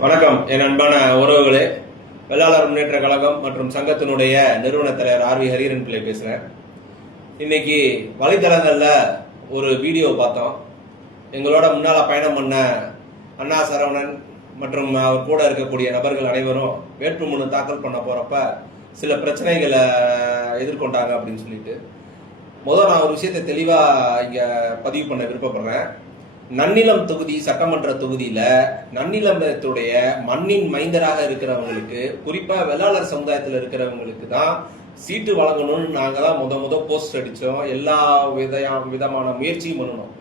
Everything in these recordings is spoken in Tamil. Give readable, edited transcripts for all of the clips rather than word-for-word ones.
வணக்கம் என் அன்பான உறவுகளே. வெள்ளாளர் முன்னேற்ற கழகம் மற்றும் சங்கத்தினுடைய நிறுவன தலைவர் ஆர்.வி. ஹரிஹரன் பிள்ளை பேசுறேன். இன்னைக்கு வலைதளங்கள்ல ஒரு வீடியோ பார்த்தோம். எங்களோட முன்னால பயணம் பண்ண அண்ணா சரவணன் மற்றும் அவர் கூட இருக்கக்கூடிய நபர்கள் அனைவரும் வேட்புமனு தாக்கல் பண்ண போறப்ப சில பிரச்சனைகளை எதிர்கொண்டாங்க அப்படின்னு சொல்லிட்டு முதல் நான் ஒரு விஷயத்தை தெளிவா இங்க பதிவு பண்ண விருப்பப்படுறேன். நன்னிலம் தொகுதி சட்டமன்ற தொகுதியில நன்னிலத்துடைய மண்ணின் மைந்தராக இருக்கிறவங்களுக்கு, குறிப்பா வெள்ளாளர் சமுதாயத்தில் இருக்கிறவங்களுக்கு தான் சீட்டு வழங்கணும்னு நாங்க தான் முத போஸ்ட் அடிச்சோம். எல்லா விதமான முயற்சியும் பண்ணணும்,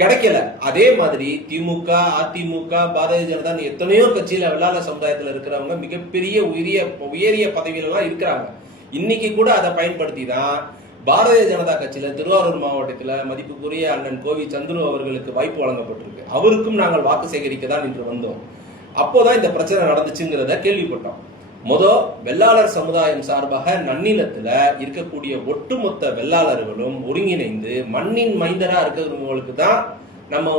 கிடைக்கல. அதே மாதிரி திமுக, அதிமுக, பாரதிய ஜனதா எத்தனையோ கட்சியில வெள்ளாளர் சமுதாயத்தில் இருக்கிறவங்க மிகப்பெரிய உயரிய பதவியிலாம் இருக்கிறாங்க. இன்னைக்கு கூட அதை பயன்படுத்தி தான் பாரதிய ஜனதா கட்சியில திருவாரூர் மாவட்டத்தில் மதிப்புக்குரிய அண்ணன் கோவி சந்துரு அவர்களுக்கு வாய்ப்பு வழங்கப்பட்டிருக்கு. அவருக்கும் நாங்கள் வாக்கு சேகரிக்க தான் இன்று வந்தோம். அப்போதான் இந்த பிரச்சனை நடந்துச்சுங்கிறத கேள்விப்பட்டோம். வெள்ளாளர் சமுதாயம் சார்பாக நன்னிலத்துல இருக்கக்கூடிய ஒட்டுமொத்த வெள்ளாளர்களும் ஒருங்கிணைந்து மண்ணின் மைந்தரா இருக்கிறவங்களுக்கு தான் நம்ம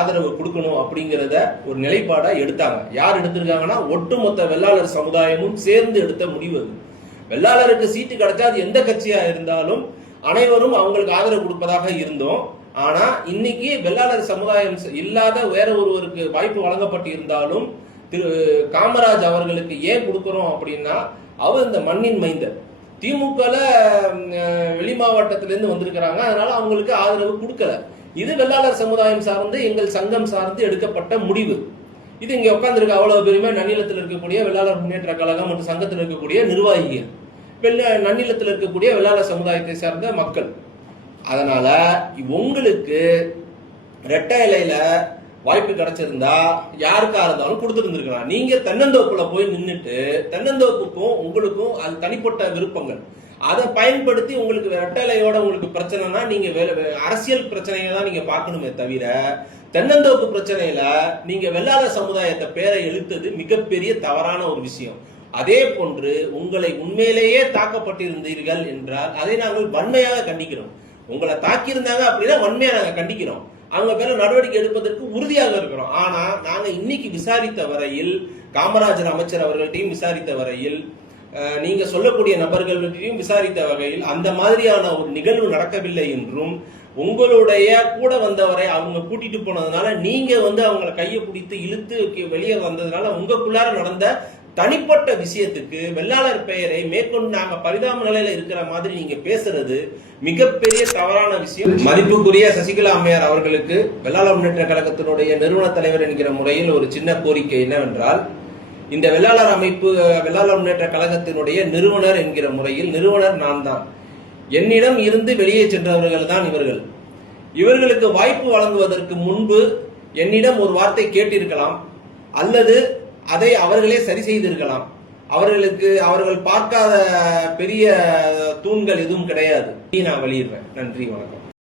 ஆதரவு கொடுக்கணும் அப்படிங்கிறத ஒரு நிலைப்பாடா எடுத்தாங்க. யார் எடுத்திருக்காங்கன்னா ஒட்டுமொத்த வெள்ளாளர் சமுதாயமும் சேர்ந்து எடுத்த முடிவு. வெள்ளாளருக்கு சீட்டு கிடைச்சா அது எந்த கட்சியா இருந்தாலும் அனைவரும் அவங்களுக்கு ஆதரவு கொடுப்பதாக இருந்தோம். ஆனா இன்னைக்கு வெள்ளாளர் சமுதாயம் இல்லாத வேற ஒருவருக்கு வாய்ப்பு வழங்கப்பட்டு இருந்தாலும் திரு காமராஜ் அவர்களுக்கு ஏன் கொடுக்கிறோம் அப்படின்னா, அவர் இந்த மண்ணின் மைந்தர். திமுகல வெளி மாவட்டத்திலிருந்து வந்திருக்கிறாங்க, அதனால அவங்களுக்கு ஆதரவு கொடுக்கல. இது வெள்ளாளர் சமுதாயம் சார்ந்து எங்கள் சங்கம் சார்ந்து எடுக்கப்பட்ட முடிவு. இது இங்க உட்கார்ந்துருக்க அவ்வளவு பெருமை நன்னிலத்தில் இருக்கக்கூடிய வெள்ளாளர் முன்னேற்ற கழகம் மற்றும் சங்கத்தில் இருக்கக்கூடிய நிர்வாகிகள், நன்னிலத்தில் இருக்கக்கூடிய வெள்ளாளர் சமுதாயத்தை சார்ந்த மக்கள். அதனால உங்களுக்கு ரெட்டை இலையில வாய்ப்பு கிடைச்சிருந்தா யாருக்கா இருந்தாலும் கொடுத்துருந்துருக்கலாம். நீங்க தென்னந்தோப்புல போய் நின்றுட்டு தென்னந்தோப்புக்கும் உங்களுக்கும் அது தனிப்பட்ட விருப்பங்கள், அதை பயன்படுத்தி உங்களுக்கு ரெட்டலையோட உங்களுக்கு பிரச்சனைனா நீங்க அரசியல் பிரச்சனையை தான் நீங்க பார்க்கணுமே தவிர தென்னந்தோப்பு பிரச்சனையில நீங்க வெள்ளாளர் சமுதாயத்தை பேரை எழுத்தது மிகப்பெரிய தவறான ஒரு விஷயம். அதே போன்று உங்களை உண்மையிலேயே தாக்கப்பட்டிருந்தீர்கள் என்றால் அதை நாங்கள் வன்மையாக கண்டிக்கிறோம். உங்களை தாக்கியிருந்தாங்க அப்படின்னா வன்மையா நாங்க கண்டிக்கிறோம். அவங்க பேர நடவடிக்கை எடுப்பதற்கு உறுதியாக இருக்கிறோம். ஆனா நாங்க இன்னைக்கு விசாரித்த வரையில், காமராஜர் அமைச்சர் அவர்கள்ட்டையும் விசாரித்த வரையில், நீங்க சொல்லக்கூடிய நபர்களையும் விசாரித்த வகையில் அந்த மாதிரியான ஒரு நிகழ்வு நடக்கவில்லை என்றும், உங்களுடைய கூட வந்தவரை அவங்க கூட்டிட்டு போனதுனால நீங்க அவங்களை கையை பிடித்து இழுத்து வெளியே வந்ததுனால உங்களுக்குள்ளார நடந்த தனிப்பட்ட விஷயத்துக்கு வெள்ளாளர் பெயரை மேற்கொண்டு நாங்க பரிதாப நிலையில இருக்கிற மாதிரி நீங்க பேசுறது மிகப்பெரிய தவறான விஷயம். மதிப்புக்குரிய சசிகலா அம்மையார் அவர்களுக்கு வெள்ளாளர் முன்னேற்ற கழகத்தினுடைய நிறுவன தலைவர் என்கிற முறையில் ஒரு சின்ன கோரிக்கை என்னவென்றால், இந்த வெள்ளாளர் முன்னேற்ற கழகத்தினுடைய நிறுவனர் என்கிற முறையில் நிறுவனர் நான் தான். என்னிடம் இருந்து வெளியே சென்றவர்கள் தான் இவர்கள். இவர்களுக்கு வாய்ப்பு வழங்குவதற்கு முன்பு என்னிடம் ஒரு வார்த்தை கேட்டிருக்கலாம், அல்லது அதை அவர்களே சரி செய்திருக்கலாம். அவர்கள் பார்க்காத பெரிய தூண்கள் எதுவும் கிடையாது. நான் வெளியிடுறேன். நன்றி, வணக்கம்.